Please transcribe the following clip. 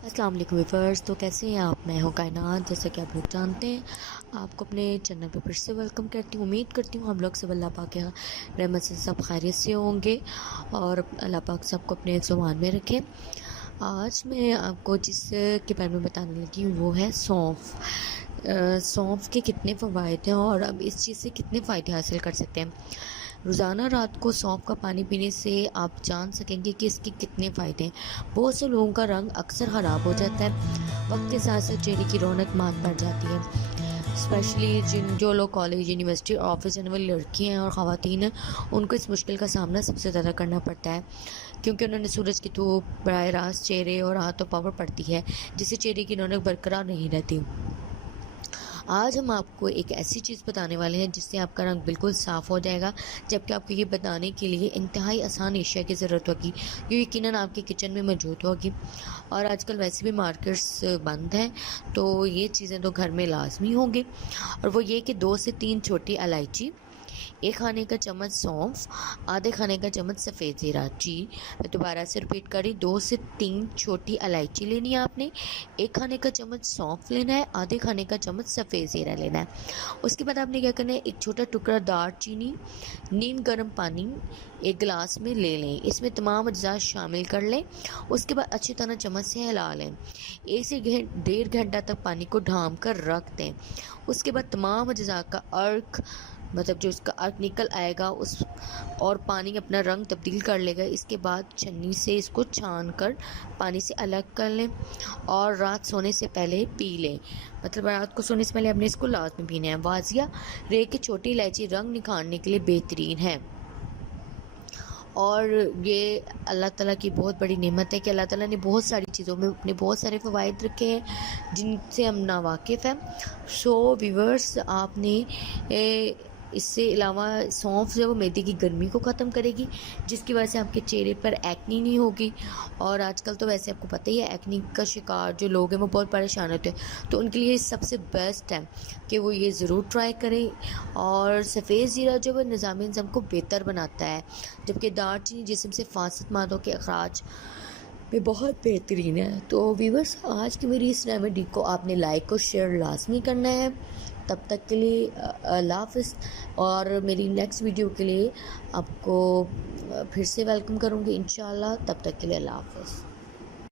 अस्सलाम वालेकुम व्यूअर्स। तो कैसे हैं आप? मैं हूं कायनात। जैसा कि आप लोग जानते हैं, आपको अपने चैनल पे फिर से वेलकम करती हूँ। उम्मीद करती हूँ हम लोग सब अल्लाह पाक के रहमत से सब खैरियत से होंगे और अल्लाह पाक सबको अपने ज़ुबान में रखे। आज मैं आपको जिस के बारे में बताने लगी हूँ वो है सौंफ। सौंफ के कितने फ़वाइद हैं और अब इस चीज़ से कितने फ़ायदे हासिल कर सकते हैं। रोज़ाना रात को सौंफ का पानी पीने से आप जान सकेंगे कि इसके कितने फ़ायदे हैं। बहुत से लोगों का रंग अक्सर ख़राब हो जाता है, वक्त के साथ साथ चेहरे की रौनक मांद पड़ जाती है। स्पेशली जो लोग कॉलेज, यूनिवर्सिटी, ऑफिस जाने वाली लड़कियाँ हैं और ख़वातीन हैं, उनको इस मुश्किल का सामना सबसे ज़्यादा करना पड़ता है, क्योंकि उन्होंने सूरज की धूप बराह रास्त चेहरे और हाथों पर पड़ती है, जिससे चेहरे की रौनक बरकरार नहीं रहती। आज हम आपको एक ऐसी चीज़ बताने वाले हैं जिससे आपका रंग बिल्कुल साफ़ हो जाएगा, जबकि आपको ये बताने के लिए इंतहाई आसान एशिया की ज़रूरत होगी, जो यकीनन आपके किचन में मौजूद होगी। और आजकल वैसे भी मार्केट्स बंद हैं, तो ये चीज़ें तो घर में लाजमी होंगी। और वो ये कि 2 से 3 छोटी इलायची, 1 खाने का चम्मच सौंफ, आधे खाने का चम्मच सफ़ेद ज़ीरा। जी, मैं दोबारा से रिपीट करी, 2 से 3 छोटी इलायची लेनी है आपने, 1 खाने का चम्मच सौंफ लेना है, आधे खाने का चम्मच सफ़ेद ज़ीरा लेना है। उसके बाद आपने क्या करना है, एक छोटा टुकड़ा दालचीनी, नीम गर्म पानी 1 गिलास में ले लें, इसमें तमाम अज्जा शामिल कर लें। उसके बाद अच्छी तरह चम्मच से हिला लें। 1 से 1.5 घंटा तक पानी को ढाँप कर रख दें। उसके बाद तमाम अज्जा का अर्क, मतलब जो इसका अर्क निकल आएगा उस और पानी अपना रंग तब्दील कर लेगा। इसके बाद छन्नी से इसको छान कर पानी से अलग कर लें और रात सोने से पहले पी लें। मतलब रात को सोने से पहले आपने इसको लाजमी पीना है। वाजिया रे की छोटी इलायची रंग निखारने के लिए बेहतरीन है और ये अल्लाह ताला की बहुत बड़ी नेमत है कि अल्लाह ताला ने बहुत सारी चीज़ों में अपने बहुत सारे फ़वाइद रखे हैं जिनसे हम नावाकिफ़ हैं। सो व्यूअर्स, आपने इससे अलावा सौंफ जो है वो मैदे की गर्मी को ख़त्म करेगी, जिसकी वजह से आपके चेहरे पर एक्नी नहीं होगी। और आजकल तो वैसे आपको पता ही है, एक्नी का शिकार जो लोग हैं वो बहुत परेशान होते हैं, तो उनके लिए सबसे बेस्ट है कि वो ये ज़रूर ट्राई करें। और सफ़ेद ज़ीरा जो है निज़ाम इंज़ाम को बेहतर बनाता है, जबकि दालचीनी जिस्म से फासद मादों के अखराज में बहुत बेहतरीन है। तो व्यूअर्स, आज की मेरी इस रेमेडी को आपने लाइक और शेयर लाजमी करना है। तब तक के लिए अल्लाह हाफ़िज़। और मेरी नेक्स्ट वीडियो के लिए आपको फिर से वेलकम करूँगी इंशाअल्लाह। तब तक के लिए अल्लाह हाफ़िज़।